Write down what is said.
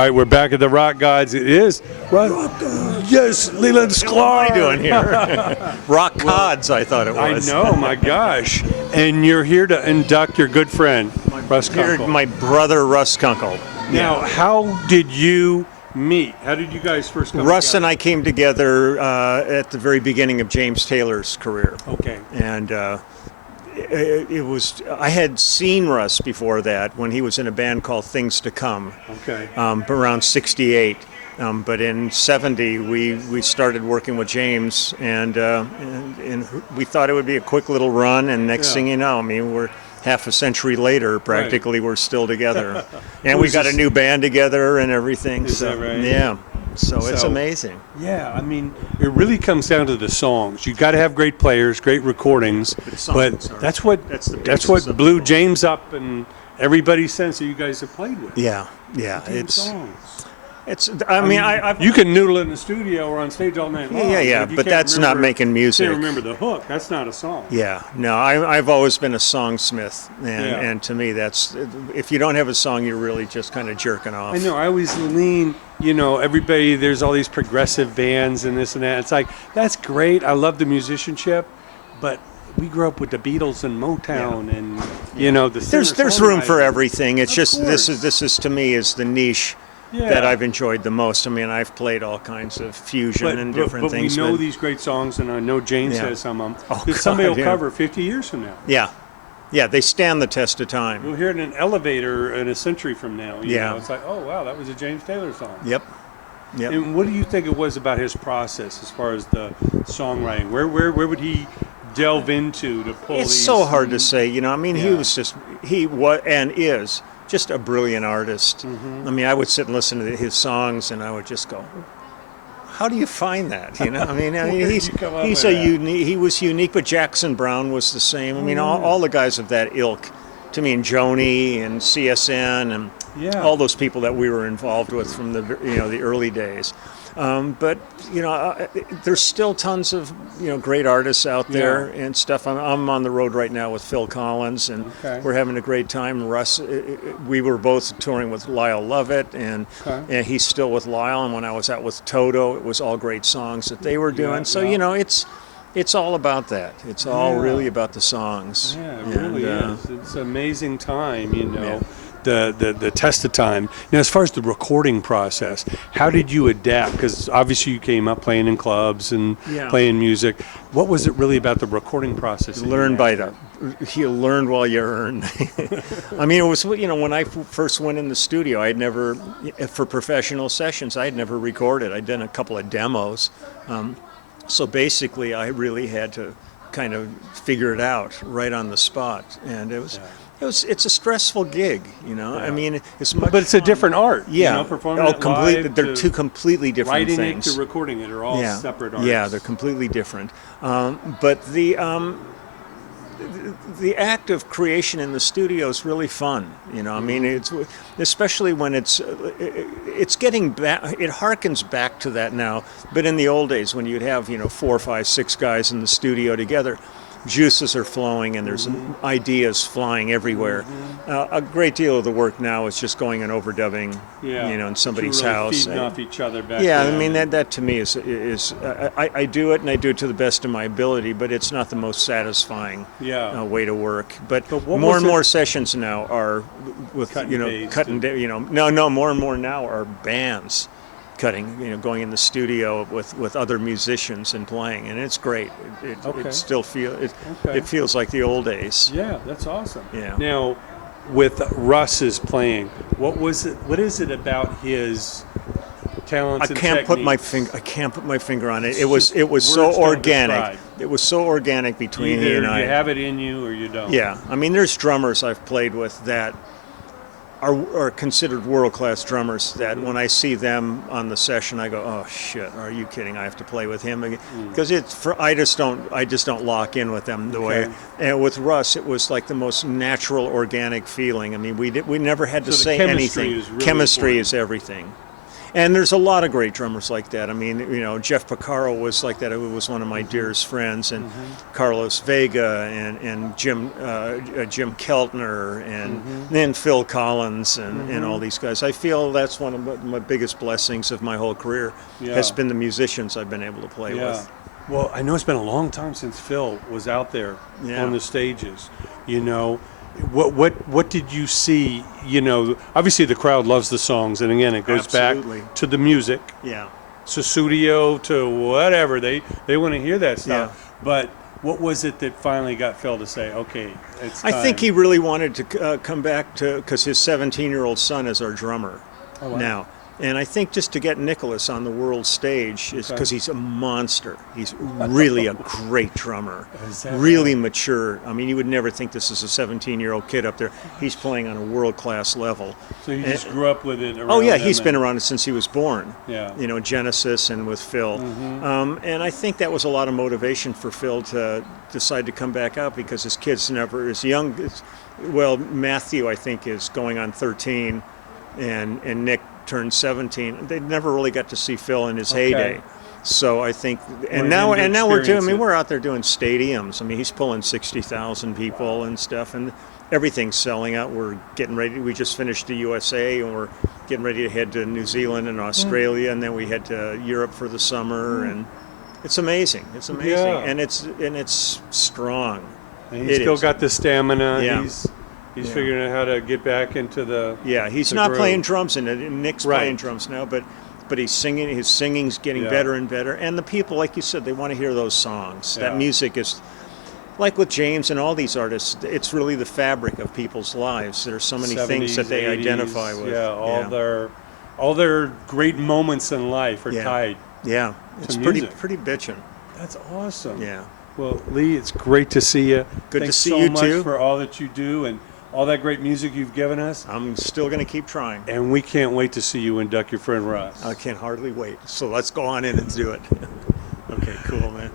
All right, we're back at the RockGodz. It is yes, LELAND SKLAR. What am I doing here? RockGodz, I thought it was. I know, my gosh. And you're here to induct your good friend, Russ Kunkel. My brother, Russ Kunkel. Now, how did you meet? How did you guys first come Russ together? and I came together at the very beginning of James Taylor's career. Okay. And it was, I had seen Russ before that when he was in a band called Things to Come. Okay. Around 68. But in 70, we started working with James, and we thought it would be a quick little run, and next thing you know, I mean, we're half a century later, practically, we're still together. And we got a new band together and everything. Is that right? Yeah. So it's amazing. Yeah, I mean, it really comes down to the songs. You got to have great players, great recordings, but that's what blew James up and everybody's sense that you guys have played with. Yeah, I mean, you can noodle in the studio or on stage all night long. Yeah, but that's not making music. You can't remember the hook. That's not a song. Yeah, no, I've always been a songsmith, and to me, that's, if you don't have a song, you're really just kind of jerking off. I know. I always lean, everybody, there's all these progressive bands and this and that. It's like, that's great. I love the musicianship, but we grew up with the Beatles and Motown and, the There's room for everything. It's just, course. this is to me, is the niche that I've enjoyed the most. I mean, I've played all kinds of fusion and different things. But we know these great songs, and I know James has some of them that somebody will cover 50 years from now. Yeah, they stand the test of time. We'll hear it in an elevator in a century from now. You know? It's like, oh, wow, that was a James Taylor song. Yep. And what do you think it was about his process as far as the songwriting? Where would he delve into to pull It's these so hard to say. I mean, he was and is just a brilliant artist. I mean, I would sit and listen to his songs, and I would just go, "How do you find that?" I mean, he was unique, but Jackson Browne was the same. I mean, all the guys of that ilk, to me, and Joni and CSN and all those people that we were involved with from the the early days. But there's still tons of great artists out there and stuff. I'm on the road right now with Phil Collins, and we're having a great time. Russ, we were both touring with Lyle Lovett, and he's still with Lyle. And when I was out with Toto, it was all great songs that they were doing. So it's all about that. It's all really about the songs. Yeah, it really is. It's an amazing time, the test of time. Now, as far as the recording process, how did you adapt? Because obviously you came up playing in clubs and playing music. What was it really about the recording process? You learned while you earned. I mean, it was, when I first went in the studio, I'd never, for professional sessions, I'd never recorded. I'd done a couple of demos. So basically, I really had to kind of figure it out right on the spot. And it's a stressful gig, I mean, it's much but it's a different art. Performing it live. They're two completely different things. Writing it to recording it are all separate arts. Yeah, they're completely different. But the act of creation in the studio is really fun. I mean, it's especially when it's getting back. It harkens back to that now. But in the old days, when you'd have 4, 5, 6 guys in the studio together, juices are flowing and there's ideas flying everywhere. A great deal of the work now is just going and overdubbing, in somebody's house. Feeding off each other back I mean, that to me is I do it, and I do it to the best of my ability, but it's not the most satisfying way to work. But more and more sessions now are with more and more now are bands cutting, going in the studio with other musicians and playing, and it's great. It still feels like the old days. Yeah, that's awesome. Yeah. Now, with Russ's playing, what is it about his talents and techniques? I can't put my finger on it. It was so organic. It was so organic between he and I. You have it in you or you don't. Yeah, I mean, there's drummers I've played with that are considered world-class drummers that when I see them on the session, I go, oh shit, are you kidding? I have to play with him again. Because I just don't lock in with them the way. And with Russ, it was like the most natural, organic feeling. I mean, we never had to say anything. Really chemistry important. is everything. And there's a lot of great drummers like that. I mean, you know, Jeff Porcaro was like that. He was one of my dearest friends, and Carlos Vega and Jim Keltner and then Phil Collins and all these guys. I feel that's one of my biggest blessings of my whole career has been the musicians I've been able to play with. Well, I know it's been a long time since Phil was out there on the stages. You know, what did you see? You know, obviously the crowd loves the songs, and again, it goes back to the music. Yeah. Sussudio to whatever they want to hear that stuff. But what was it that finally got Phil to say, okay, it's time? I think he really wanted to come back to, because his 17-year-old son is our drummer now. And I think just to get Nicholas on the world stage is because he's a monster. He's really a great drummer, really mature. I mean, you would never think this is a 17-year-old kid up there. He's playing on a world-class level. So you just grew up with it around Oh, yeah, he's been around it since he was born. Yeah. You know, Genesis and with Phil. And I think that was a lot of motivation for Phil to decide to come back out because his kid's never as young. Well, Matthew, I think, is going on 13, and Nick turned 17. They never really got to see Phil in his heyday. So I think, and now we're doing. I mean, we're out there doing stadiums. I mean, he's pulling 60,000 people and stuff, and everything's selling out. We're getting ready. We just finished the USA, and we're getting ready to head to New Zealand and Australia, and then we head to Europe for the summer. And it's amazing. It's amazing, and it's strong. And he's still got the stamina. Yeah. He's figuring out how to get back into the he's not playing drums in it. Nick's playing drums now, but he's singing. His singing's getting better and better. And the people, like you said, they want to hear those songs. That music is, like with James and all these artists, it's really the fabric of people's lives. There's so many 70s, things that they 80s, identify with. All their great moments in life are tied. Yeah, it's pretty bitchin'. That's awesome. Yeah. Well, Lee, it's great to see you. Good Thanks to see so you much too for all that you do and all that great music you've given us. I'm still going to keep trying. And we can't wait to see you induct your friend Russ. I can't hardly wait. So let's go on in and do it. Okay, cool, man.